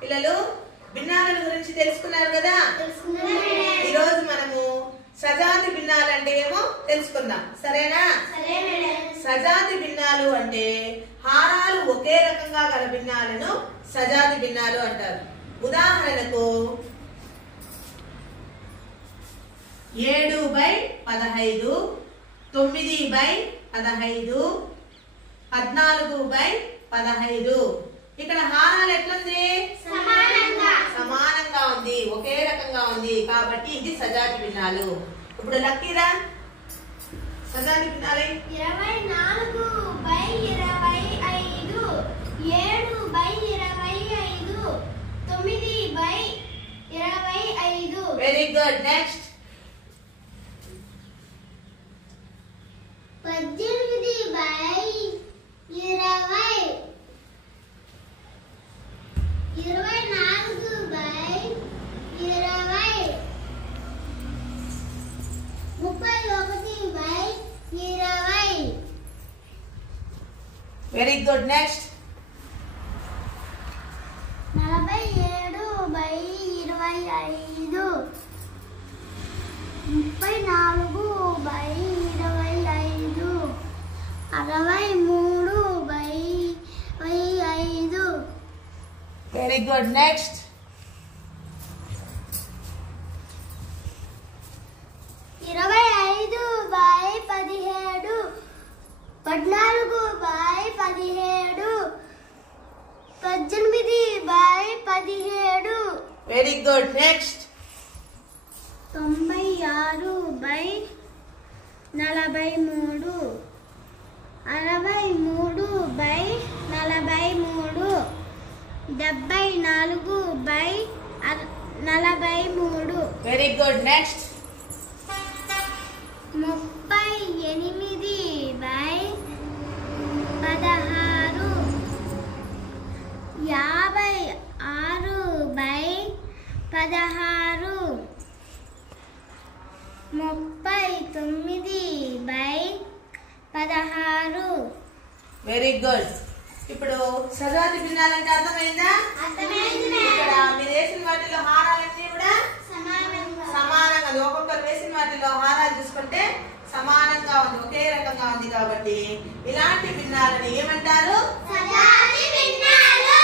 పిల్లలు భిన్నాల గురించి తెలుసుకున్నారు కదా. ఈ రోజు మనము సజాతి భిన్నాలు అంటే ఏమో తెలుసుకుందాం. సరేనా? సజాతి భిన్నాలు అంటే హారాలు ఒకే రకంగా గల భిన్నాలను సజాతి భిన్నాలు అంటారు. ఉదాహరణకు 7/15, 9/15, 14/15. ఇక్కడ హారాలు ఎట్లుంది? సమానంగా ఉంది, ఒకే రకంగా ఉంది కాబట్టి ఇది సజాతి భిన్నాలు. ఇప్పుడు లక్కీరా సజాతి భిన్నాలు 24/25, 7/25, 9/25. Very good. Next 18/20, 24/20, 31/20. Very good. Next 47/25, 34/25, 63/25. Very good. Next 25/17, 14/17, 18/17. Very good. Next 96/43, 63/43, 74/43. Very good. Next 38/16, 56/16, 39/16. Very good. ఇప్పుడు సజాతి భిన్నాలంటే అర్థమైందా? ఇక్కడ మీరు వేసిన వాటిలో హారాలన్నీ కూడా సమానంగా, ఒక్కొక్కరు వేసిన వాటిలో హారాలు చూసుకుంటే సమానంగా ఉంది, ఒకే రకంగా ఉంది కాబట్టి ఇలాంటి భిన్నాలని ఏమంటారు? సజాతి భిన్నాలు.